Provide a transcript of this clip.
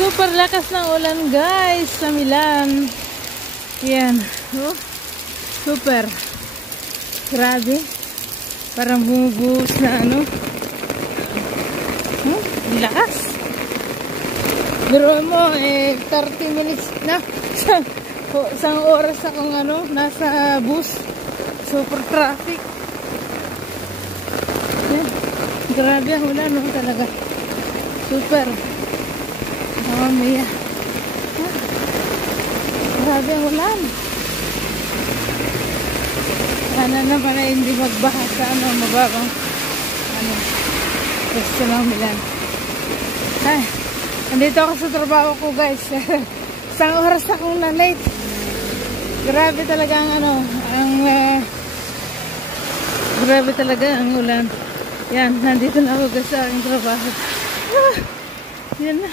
Super lakas ng ulan guys sa Milan. Yan. Oh, super. Grabe. Parang bumubuhos na ano. Lakas. Pero mo, 30 minutes na. Isang oras akong ano, nasa bus. Super traffic. Yan. Grabe ang ulan, no? Talaga. Super. Maya. Grabe ang ulan. Sana naman ay hindi magbaha sa ano, mababang ano, gusto ng Milan. Ay, andito ako sa trabaho ko guys. Isang oras akong na-late. Grabe talaga ang ano, grabe talaga ang ulan. Yan, nandito na ako guys sa aking trabaho. Yan na.